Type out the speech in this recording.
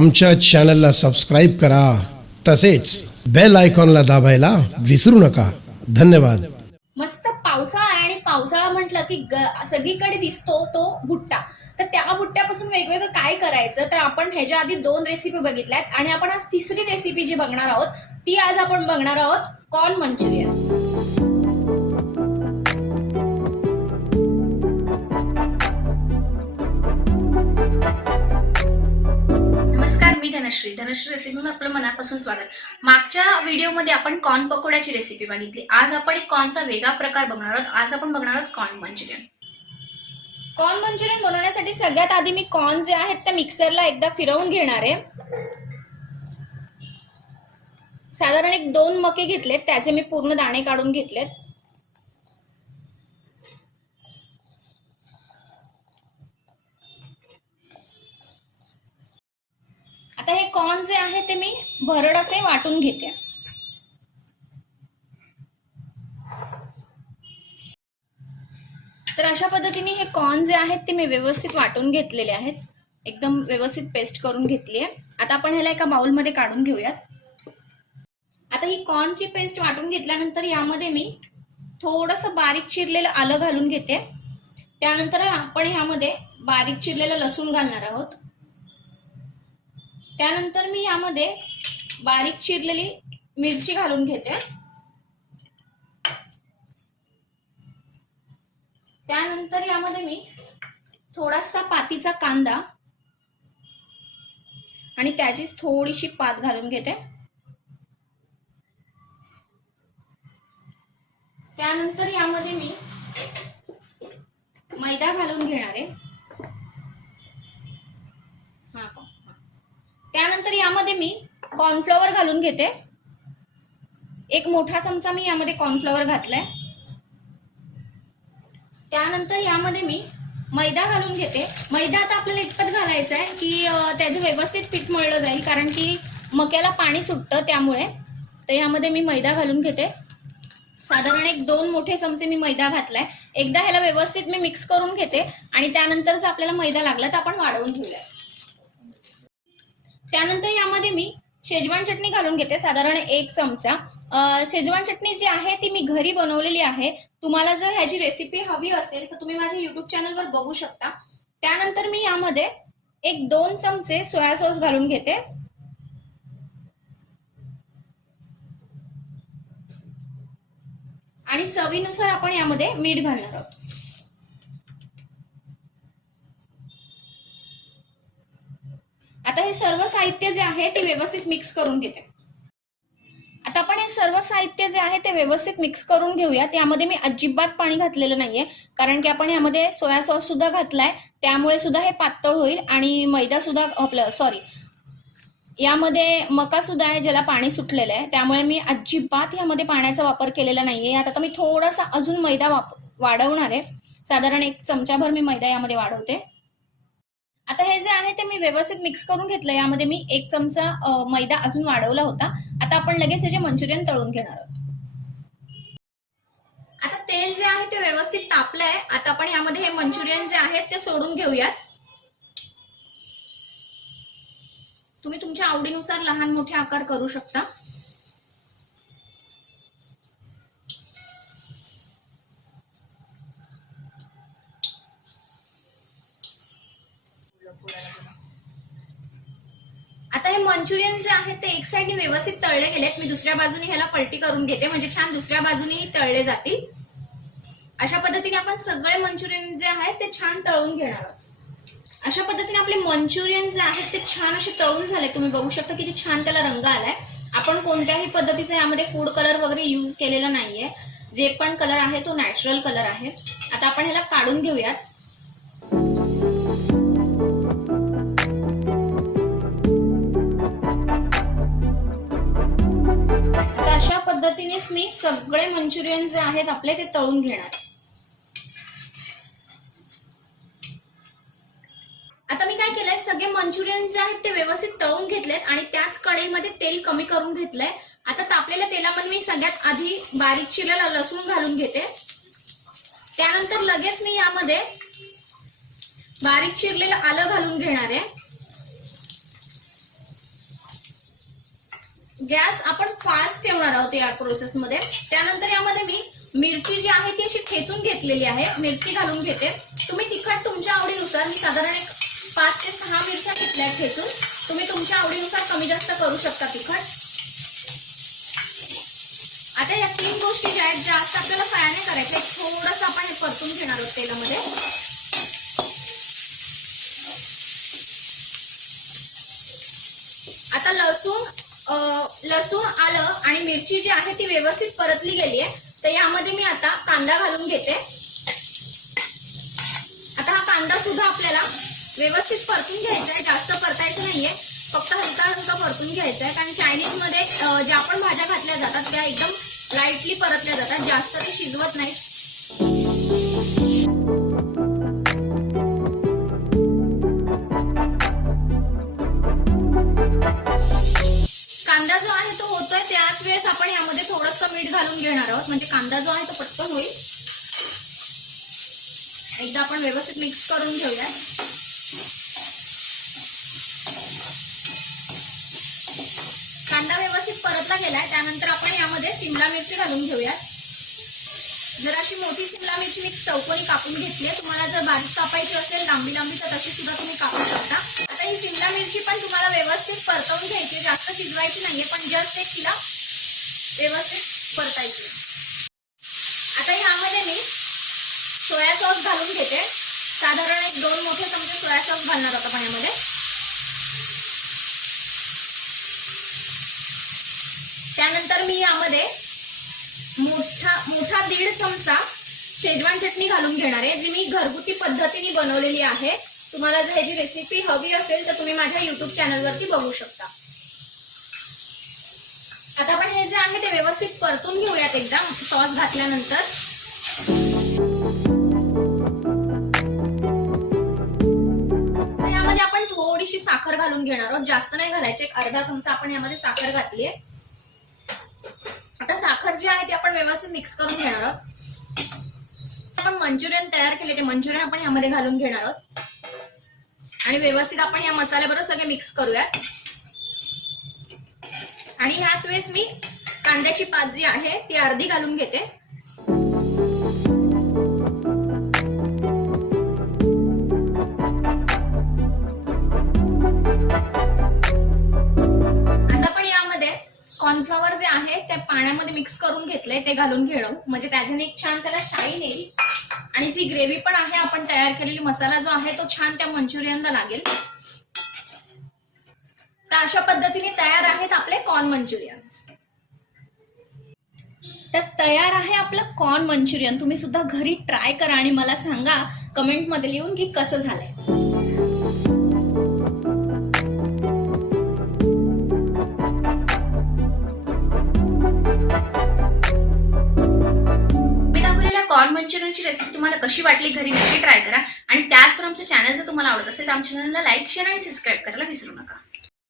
आमच्या चॅनलला सबस्क्राईब करा. तसेच बेल आयकॉनला दाबायला विसरू नका. धन्यवाद. मस्त पावसाळा आहे आणि पावसाळा म्हटलं की सगळीकडे दिसतो तो भुट्टा तर त्या भुट्ट्यापासून वेगवेगळं काय करायचं? तर आपण ह्याच्या आधी दोन रेसिपी बघितल्यात आणि आपण आज तिसरी रेसिपी जी बघणार आहोत ती आज आपण बघणार आहोत कॉर्न मंचुरियन. धनश्री. धनश्री रेसिपीमध्ये आपलं मनापासून स्वागत. मागच्या व्हिडिओमध्ये आपण कॉर्न पकोड्याची रेसिपी बघितली. आज आपण एक कॉर्नचा वेगळा प्रकार बघणार आहोत. आज आपण बघणार आहोत कॉर्न मंचुरियन. कॉर्न मंचुरियन बनवण्यासाठी सगळ्यात आधी मी कॉर्न जे आहेत ते मिक्सरला एकदा फिरवून घेणार आहे. साधारण एक दोन मके घेतलेत. त्याचे मी पूर्ण दाणे काढून घेतलेत आता हे कॉर्न जे आहे ते मी भरड असे वाटून घेते. तर अशा पद्धतीने हे कॉर्न जे आहेत ते मी व्यवस्थित वाटून घेतलेले आहेत. एकदम व्यवस्थित पेस्ट करून घेतली आहे आता आपण ह्याला एका बाउलमध्ये काढून घेऊयात. आता ही कॉर्नची पेस्ट वाटून घेतल्यानंतर यामध्ये मी थोडंसं बारीक चिरलेलं आलं घालून घेते. त्यानंतर आपण ह्यामध्ये बारीक चिरलेलं लसूण घालणार आहोत. त्यानंतर मी यामध्ये बारीक चिरलेली मिरची घालून घेते. त्यानंतर यामध्ये मी थोडासा पातीचा कांदा आणि त्याचीच थोडीशी पात घालून घेते. त्यानंतर यामध्ये मी मैदा घालून घेणार आहे. हा. हा. त्यानंतर यामध्ये मी कॉर्नफ्लॉवर घालून घेते. एक मोठा चमचा मी यामध्ये कॉर्नफ्लॉवर घातलाय. त्यानंतर यामध्ये मी मैदा घालून घेते. मैदा आता आपल्याला इतपत घालायचा आहे की त्याचं व्यवस्थित पीठ मळलं जाईल कारण की मक्याला पाणी सुटतं त्यामुळे. तर यामध्ये मी मैदा घालून घेते. साधारण एक दोन मोठे चमचे मी मैदा घातलाय. एकदा ह्याला व्यवस्थित मी मिक्स करून घेते आणि त्यानंतर जर आपल्याला मैदा लागला तर आपण वाढवून घेऊया त्यानंतर यामध्ये मी शेजवान चटणी घालून घेते साधारण एक चमचा. शेजवान चटणी जी आहे ती मी घरी बनवलेली आहे. तुम्हाला जर ह्याची रेसिपी हवी असेल तर तुम्ही माझ्या युट्यूब चॅनलवर बघू शकता. त्यानंतर मी यामध्ये एक दोन चमचे सोया सॉस घालून घेते. आणि चवीनुसार आपण यामध्ये मीठ घालणार आहोत. आता हे सर्व साहित्य जे आहे ते व्यवस्थित मिक्स करून घेते. आता आपण हे सर्व साहित्य जे आहे ते व्यवस्थित मिक्स करून घेऊया. त्यामध्ये मी अजिबात पाणी घातलेलं नाहीये. कारण की आपण यामध्ये सोया सॉस सुद्धा घातलाय. त्यामुळे सुद्धा हे पातळ होईल आणि मैदा सुद्धा आपलं सॉरी यामध्ये मका सुद्धा आहे ज्याला पाणी सुटलेलं आहे. त्यामुळे मी अजिबात यामध्ये पाण्याचा वापर केलेला नाहीये. यात आता मी थोडासा अजून मैदा वाप वाढवणार आहे. साधारण एक चमचाभर मी मैदा यामध्ये वाढवते. आता हे जे आहे ते मी व्यवस्थित मिक्स करून घेतलं. यामध्ये मी एक चमचा मैदा अजून वाढवला होता. आता आपण लगेच याचे मंचुरियन तळून घेणार आहोत. आता तेल जे आहे ते व्यवस्थित तापलंय. आता आपण यामध्ये हे मंचुरियन जे आहेत ते सोडून घेऊयात. तुम्ही तुमच्या आवडीनुसार लहान मोठे आकार करू शकता. आता हे मंचुरियन जे आहेत ते एक साईडने व्यवस्थित तळले गेलेत. मी दुसऱ्या बाजूने ह्याला पलटी करून घेते. म्हणजे छान दुसऱ्या बाजूने तळले जातील. अशा पद्धतीने आपण सगळे मंचुरियन जे आहेत ते छान तळून घेणार आहोत. अशा पद्धतीने आपले मंचुरियन जे आहेत ते छान असे तळून झाले. तुम्ही बघू शकता किती छान त्याला रंग आलाय. आपण कोणत्याही पद्धतीचा यामध्ये फूड कलर वगैरे यूज केलेला नाहीये. जे पण कलर आहे तो नॅचरल कलर आहे. आता आपण ह्याला काढून घेऊयात. पद्धतीनेच मी सगळे मंचुरियन जे आहेत आपले ते तळून घेणार. आता मी काय केलंय सगळे मंचुरियन जे आहेत ते व्यवस्थित तळून घेतलेत आणि त्याच कढईमध्ये तेल कमी करून घेतलंय. आता तापलेल्या तेलामध्ये मी सगळ्यात आधी बारीक चिरलेला लसूण घालून घेते. त्यानंतर लगेच मी यामध्ये बारीक चिरलेलं आलं घालून घेणार आहे. गॅस आपण फास्ट ठेवणार आहोत या प्रोसेसमध्ये त्यानंतर यामध्ये मी मिरची जी आहे ती अशी ठेचून घेतलेली आहे. मिरची घालून घेते. तुम्ही तिखट तुमच्या आवडीनुसार मी साधारण एक पाच ते सहा मिरच्या घेतल्या ठेचून. तुम्ही तुमच्या आवडीनुसार कमी जास्त करू शकता तिखट. आता या तीन गोष्टी ज्या आहेत जास्त आपल्याला फ्राय नाही करायच्या. आपण हे परतून घेणार आहोत तेलामध्ये. आता लसूण लसूण आलं आणि मिरची जी आहे ती व्यवस्थित परतली गेली आहे. तर यामध्ये मी आता कांदा घालून घेते. आता हा कांदा सुद्धा आपल्याला व्यवस्थित परतून घ्यायचा आहे. जास्त परतायचं नाहीये. फक्त हलका हलका परतून घ्यायचा आहे. कारण चायनीजमध्ये ज्या पण भाज्या घातल्या जातात त्या एकदम लाईटली परतल्या जातात. जास्त ते शिजवत नाहीत. थोडस घालून घेणार आहोत. म्हणजे कांदा जो आहे तो पटकन होईल. एकदा आपण व्यवस्थित मिक्स करून घेऊया. कांदा व्यवस्थित परतला गेलाय. त्यानंतर आपण यामध्ये सिमला मिरची घालून घेऊया. जर अशी मोठी सिमला मिरची मी चौकोनी कापून घेतली आहे. तुम्हाला जर बारीक कापायची असेल लांबी लांबी तर तशी सुद्धा तुम्ही कापू शकता. आता ही सिमला मिरची पण तुम्हाला व्यवस्थित परतवून घ्यायची जास्त शिजवायची नाहीये पण जस्ट एक तिला व्यवस्थित परतायची. आता ह्यामध्ये मी सोया सॉस घालून घेते. साधारण एक दोन मोठे चमचे सोया सॉस घालणार होता पाण्यामध्ये त्यानंतर मी यामध्ये मोठा मोठा दीड चमचा शेजवान चटणी घालून घेणार आहे जी मी घरगुती पद्धतीने बनवलेली आहे. तुम्हाला जर ह्याची रेसिपी हवी असेल तर तुम्ही माझ्या युट्यूब चॅनलवरती बघू शकता. आता आपण हे जे आहे ते व्यवस्थित परतून घेऊयात एकदा सॉस घातल्यानंतर. यामध्ये आपण थोडीशी साखर घालून घेणार आहोत. जास्त नाही घालायची. एक अर्धा चमचा आपण यामध्ये साखर घातली आहे. आता साखर जी आहे ती आपण व्यवस्थित मिक्स करून घेणार आहोत. आपण मंचुरियन तयार केले ते मंचुरियन आपण यामध्ये घालून घेणार आहोत. आणि व्यवस्थित आपण या मसाल्याबरोबर सगळे मिक्स करूयात. आणि ह्याच वेळेस मी कांद्याची पात जी आहे ती अर्धी घालून घेते. आता पण यामध्ये कॉर्नफ्लॉवर जे आहे ते पाण्यामध्ये मिक्स करून घेतले ते घालून घेणं. म्हणजे त्याच्याने एक छान त्याला शाईन येईल. आणि जी ग्रेव्ही पण आहे आपण तयार केलेली मसाला जो आहे तो छान त्या मंचुरियनला लागेल. तर अशा पद्धतीने तयार आहेत आपले कॉर्न मंचुरियन. तर तयार आहे आपलं कॉर्न मंचुरियन. तुम्ही सुद्धा घरी ट्राय करा आणि मला सांगा कमेंटमध्ये लिहून की कसं झालंय. मी कॉर्न मंचुरियनची रेसिपी तुम्हाला कशी वाटली घरी नक्की ट्राय करा. आणि त्याचबरोबर आमचं चॅनल जर तुम्हाला आवडत असेल तर आमच्या चॅनलला लाईक शेअर आणि सबस्क्राईब करायला विसरू नका.